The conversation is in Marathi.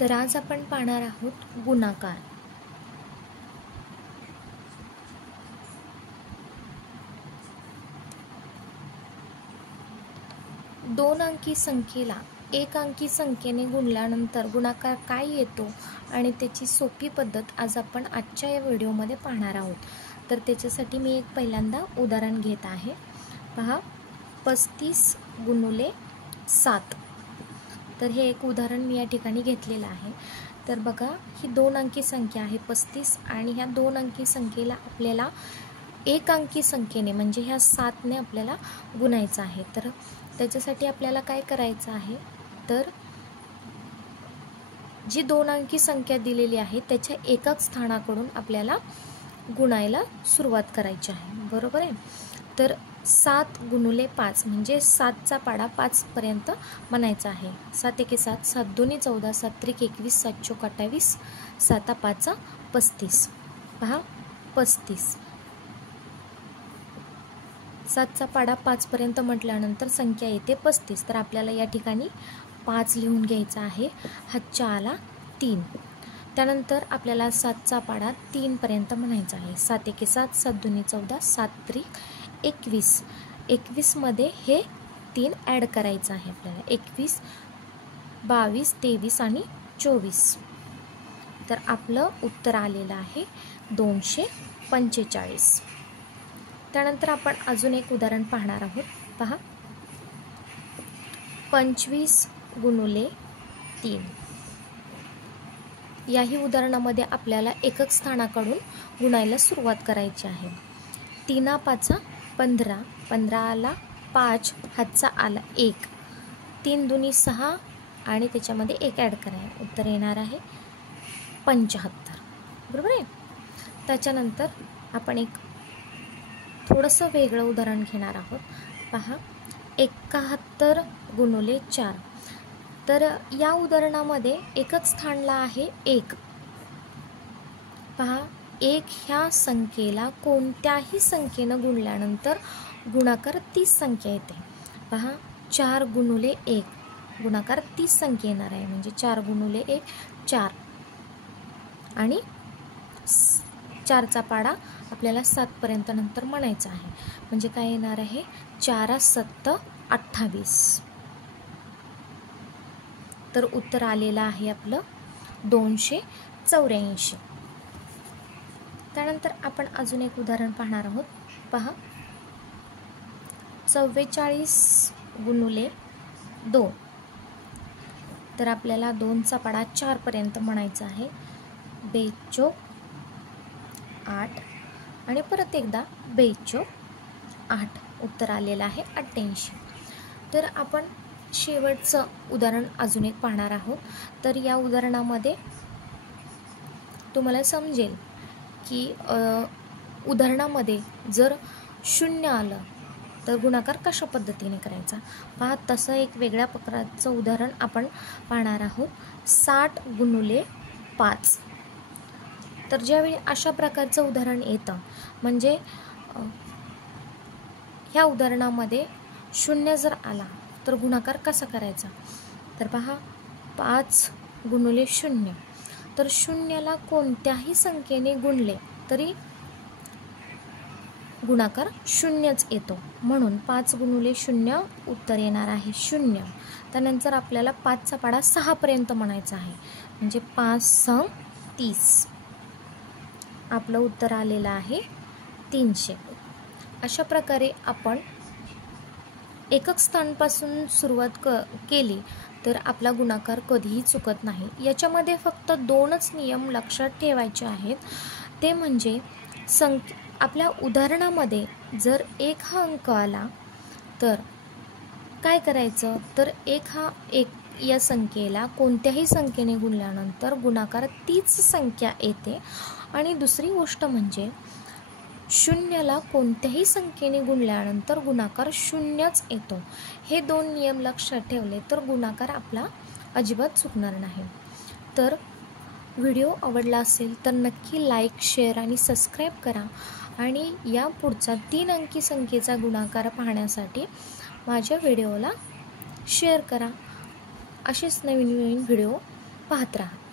तर आज आपण पाहणार आहोत गुणाकार। दोन अंकी संख्येला एक अंकी संख्येने गुणल्यानंतर गुणाकार काय येतो आणि त्याची सोपी पद्धत आज आपण आजच्या या व्हिडिओमध्ये पाहणार आहोत। तर त्याच्यासाठी मी एक पहिल्यांदा उदाहरण घेत आहे। पहा, 35 गुणुले 7। तर हे एक उदाहरण मी या ठिकाणी घेतलेलं आहे। तर बघा, ही दोन अंकी संख्या आहे 35 आणि ह्या दोन अंकी संख्येला आपल्याला एक अंकी संख्येने म्हणजे ह्या 7 ने आपल्याला गुणायचं आहे। तर त्याच्यासाठी आपल्याला काय करायचं आहे, तर जी दोन अंकी संख्या दिलेली आहे त्याच्या एकक स्थानाकडून आपल्याला गुणायला सुरुवात करायची आहे, बरोबर आहे। तर 7 गुणुले 5 म्हणजे 7चा पाडा 5 पर्यंत म्हणायचा आहे। 7 एके 7, 7 दोन्ही 14, 7 त्रिक 21, 7 चौक 28, 7 5 35। पहा, 35। 7चा पाडा 5 पर्यंत म्हटल्यानंतर संख्या येते 35। तर आपल्याला या ठिकाणी 5 लिहून घ्यायचा आहे। हातच्या आला 3। त्यानंतर आपल्याला 7चा पाडा 3 पर्यंत म्हणायचा आहे। 7 एके 7, 7 दोन्ही 14, 7 त्रिक 21। 21 मध्ये हे 3 ॲड करायचं आहे आपल्याला। 21, 22, 23 आणि 24। तर आपलं उत्तर आलेलं आहे 245। त्यानंतर आपण अजून एक उदाहरण पाहणार आहोत। पहा, 25 गुणुले 3। याही उदाहरणामध्ये आपल्याला एकक स्थानाकडून गुणायला सुरुवात करायची आहे। 3 5 15, 15 आला 5, हातचा आला 1, 3 दुनी 6 आणि त्याच्यामध्ये 1 ॲड करायचं, उत्तर येणार आहे 75, बरोबर आहे। त्याच्यानंतर आपण एक थोडंसं वेगळं उदाहरण घेणार आहोत। पहा, 71 गुणुले 4। तर या उदाहरणामध्ये एकच स्थानला आहे 1। पहा, 1 ह्या संख्येला कोणत्याही संख्येनं गुणल्यानंतर गुणाकार 30 संख्या येते। पहा, 4 गुणुले 1 गुणाकार 30 संख्या येणार आहे, म्हणजे 4 गुणुले 1 4 आणि 4चा पाडा आपल्याला 7 पर्यंत नंतर म्हणायचा आहे, म्हणजे काय येणार आहे 4 7 28। तर उत्तर आलेलं आहे आपलं 284। त्यानंतर आपण अजून एक उदाहरण पाहणार आहोत। पहा, 44 गुणुले 2। तर आपल्याला 2चा पाडा 4 पर्यंत म्हणायचा आहे। 2 चौक 8 आणि परत एकदा 2 चौक 8, उत्तर आलेलं आहे 88। तर आपण शेवटचं उदाहरण अजून एक पाहणार आहोत। तर या उदाहरणामध्ये तुम्हाला समजेल की उदाहरणामध्ये जर 0 आलं तर गुणाकार कशा पद्धतीने करायचा। पहा, तसं एक वेगळ्या प्रकारचं उदाहरण आपण पाहणार आहोत। 60 गुणुले 5। तर ज्यावेळी अशा प्रकारचं उदाहरण येतं, म्हणजे ह्या उदाहरणामध्ये 0 जर आला तर गुणाकार कसा करायचा। तर पहा, 5 गुणुले 0। तर 0ला कोणत्याही संख्येने गुणले तरी गुणाकार 0च येतो, म्हणून 5 गुणुले 0 उत्तर येणार आहे 0। त्यानंतर आपल्याला 5चा पाडा 6 पर्यंत म्हणायचा आहे, म्हणजे 5 6 30। आपलं उत्तर आलेलं आहे 300। अशा प्रकारे आपण एकक स्थानपासून सुरुवात केली तर आपला गुणाकार कधीही चुकत नाही। याच्यामध्ये फक्त 2च नियम लक्षात ठेवायचे आहेत। ते म्हणजे आपल्या उदाहरणामध्ये जर 1 हा अंक आला तर काय करायचं, तर 1 या संख्येला कोणत्याही संख्येने गुणल्यानंतर गुणाकार तीच संख्या येते। आणि दुसरी गोष्ट म्हणजे 0ला कोणत्याही संख्येने गुणल्यानंतर गुणाकार 0च येतो। हे 2 नियम लक्षात ठेवले तर गुणाकार आपला अजिबात चुकणार नाही। तर व्हिडिओ आवडला असेल तर नक्की लाईक, शेअर आणि सबस्क्राईब करा आणि या पुढचा 3 अंकी संख्येचा गुणाकार पाहण्यासाठी माझ्या व्हिडिओला शेअर करा। असेच नवीन व्हिडिओ पाहत राहा.